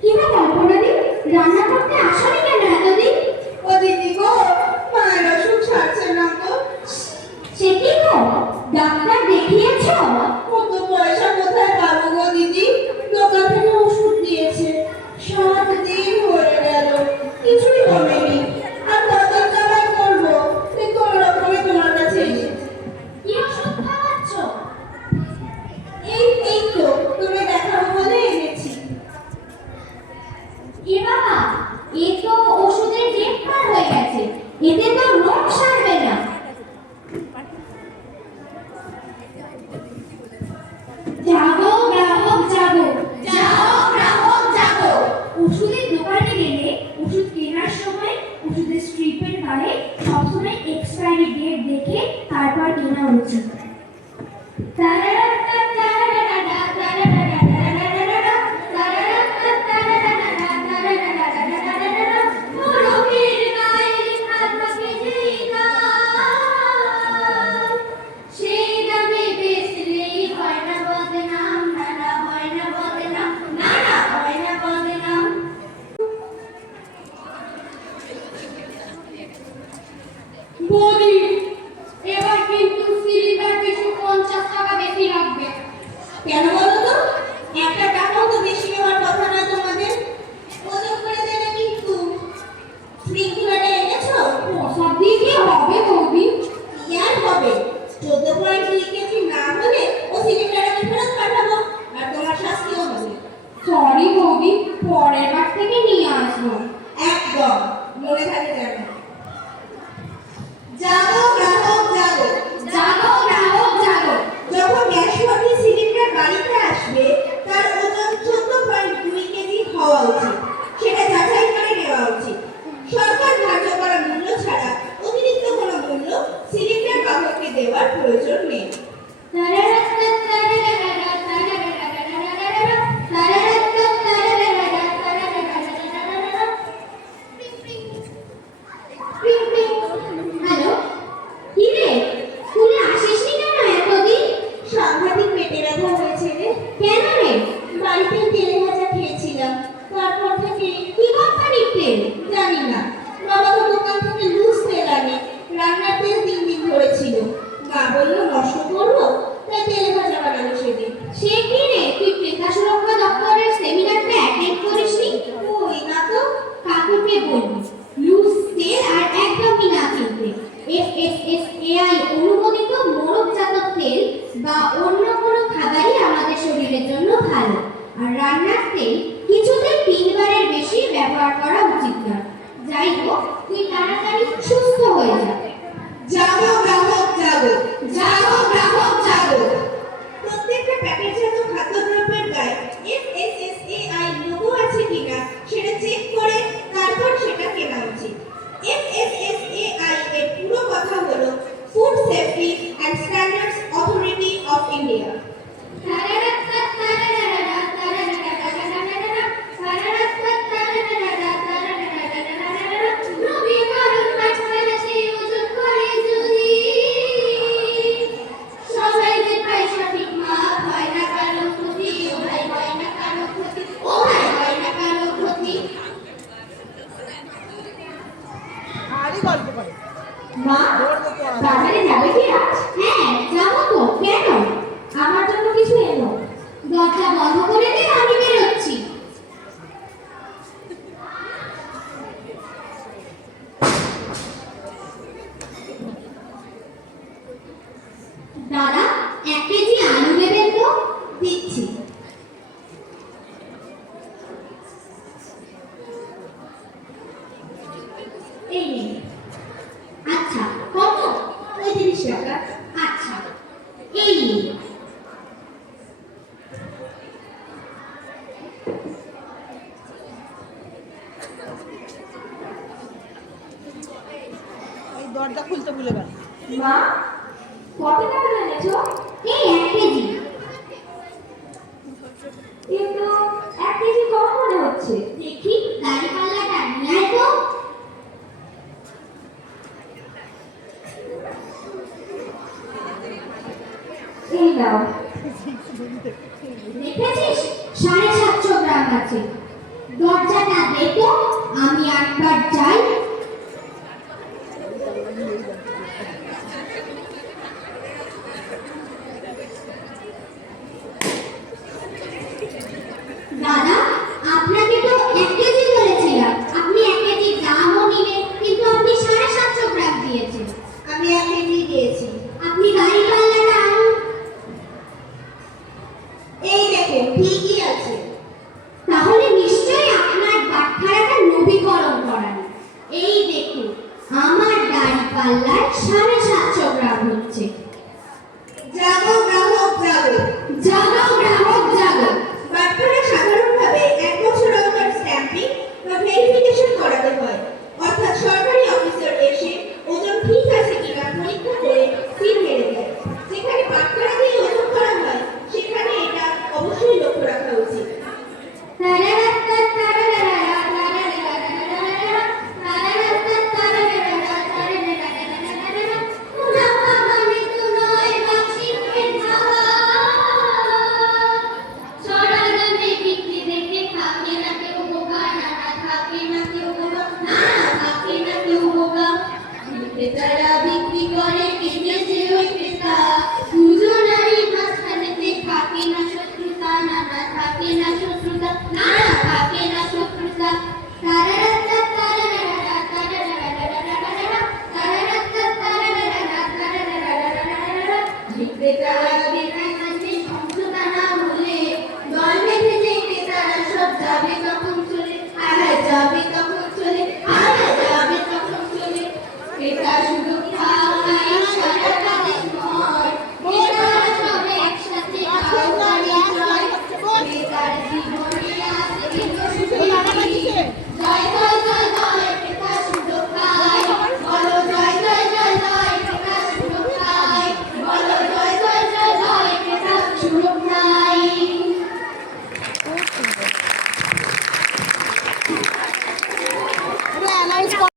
কি ব্যাপার পড়াদি, রান্না করতে আসনি কেন এতদিন? ও দিদি গো, মায়ের অসুখ ছাড়ছে না তো। সে কি গো, ডাক্তার দেখিয়েছো? কত পয়সা কোথায় পাবো গো দিদি? দোকান থেকে ওষুধ দিয়েছে, 7 দিন হয়ে গেল, কিছুই কমেনি। আর কত টাকা করবো? এই কোনো রকমে তোমার কাছে এসেছি। কি ওষুধ খাওয়াচ্ছ? এই তো তুমি দেখাবো বলে এনেছি। এ বাবা, এ তো ওষুধের ডেট পার হয়ে গেছে, এতে তো রোগ সারবে না। জাগো গ্রাহক জাগো, জাগো গ্রাহক জাগো। ওষুধের দোকানে গেলে ওষুধ কেনার সময় ওষুধের স্ট্রিপের গায়ে সবসময় এক্সপায়ারি ডেট দেখে তারপর কেনা উচিত। বৌদি, এবার কিন্তু সিলিন্ডার পিছু 50 টাকা বেশি লাগবে। কেন বলো তো? একটা টাকাও তো বেশি নেওয়ার কথা নয় তোমাদের। ওজন করে দেবে কিন্তু। শৃঙ্খলাটা এনেছো? প্রসাদ দিয়ে কি হবে বৌদি? কি আর হবে? 14.2 কেজি না হলে ও সিলিন্ডার আমি ফেরত পাঠাবো, আর তোমার শাস্তিও হবে। সরি বৌদি, পরের বার থেকে নিয়ে আসবো। একদম মনে থাকে যেন। জাগো গ্রাহক জাগো, জাগো গ্রাহক জাগো। যখন গ্যাস ভর্তি সিলিন্ডার বাড়িতে আসবে তার ওজন 14.2 কেজি হওয়া উচিত। সেটা যাচাই করে নেওয়া উচিত। সরকার ধার্য করা মূল্য ছাড়া অতিরিক্ত কোনো মূল্য সিলিন্ডার গ্রাহককে দেওয়ার প্রয়োজন নেই। হ্যালো, কি রে, স্কুলে আসিসনি কেন এতদিন? সাংঘাতিক পেটে ব্যথা হয়েছে রে। কেন রে? বাড়িতে তেলে ভাজা খেয়েছিলাম, তারপর থেকে কি কোম্পানির তেল? জানি না। বাবা তো দোকান থেকে লুজ তেল আনে, রান্নার তেল 3 দিন ধরেছিল। মা বললো নষ্ট করবো, তাই তেলে ভাজা বানালো সেদিন। সে কি রে, তুই ক্রেতা সুরক্ষা দপ্তরের সেমিনারটা অ্যাটেন্ড করিসনি? ওই না তো। কাকুকে বলবি লুজ তেল আর একদমই না কিনতে। FSSAI অনুমোদিত মোড়কজাত তেল বা অন্য কোনো খাবারই আমাদের শরীরের জন্য ভালো। আর রান্নার তেল কিছুতেই 3 বারের বেশি ব্যবহার করা উচিত নয়। যাই হোক, তুই তাড়াতাড়ি সুস্থ হয়ে যা। জাগো গ্রাহক জাগো, জাগো গ্রাহক জাগো। প্রত্যেকটা প্যাকেটজাত খাদ্যদ্রব্যের গায়ে FSSAI লোগো আছে কিনা সেটা চেক করে তারপর সেটা কেনা উচিত। FSSAI এর পুরো কথা হলো food safety and standards authority of India. মা, বাজারে যাবে কি আজ? হ্যাঁ, যাবো তো। কেন? আমার জন্য কিছু এনো। দরজা বন্ধ করে দে, আমি বেরোচ্ছি। দাদা, 1 কেজি আলু নেবেন তো? দিচ্ছি। এই নিন। আচ্ছা, কত? 35 টাকা। আচ্ছা, এই নিন। এই দরজা খুলতে ভুলে গেল। মা, কত টাকা এনেছো? এই 1 কেজি। কিন্তু 1 কেজি কম মনে হচ্ছে। দেখি দাড়ি পাল্লাটা নিয়ে আয় তো। এই নাও। দেখেছিস, 750 গ্রাম আছে। দরজাটা দে তো, আমি একবার যাই। দাদা, আপনাকে তো 1 কেজি বলেছিলাম, আপনি 1 কেজি দামও নিলেন, কিন্তু আপনি 750 গ্রাম দিয়েছেন। আমি 1 কেজি দিয়েছি। আপনি গাড়ি পাল্লাটা আনুন। এই দেখুন, ঠিকই আছে। তাহলে নিশ্চয়ই আপনার বাটখারাটা নবীকরণ করানো। এই দেখুন, আমার দাড়ি পাল্লায় 750 গ্রাম হচ্ছে। জাগো গ্রাহক জাগো। জাগো গ্রাহক জাগো। বাটখারা সাধারণভাবে 1 বছর অন্তর স্ট্যাম্পিং বা ভেরিফিকেশন করাতে হয়, অর্থাৎ সরকারি অফিসার এসে ওজন ঠিক আছে কিনা পরীক্ষা করে সিল মেরে দেয়। যেখানে বাটখারা দিয়ে ওজন করা হয় সেখানে এটা অবশ্যই লক্ষ্য রাখা উচিত। ক্রেতারা বিক্রি করে কিনেছে ওই ক্রেতা, দুজনারই মাঝখানেতে থাকে না শত্রুতা, না থাকে না শত্রুতা, না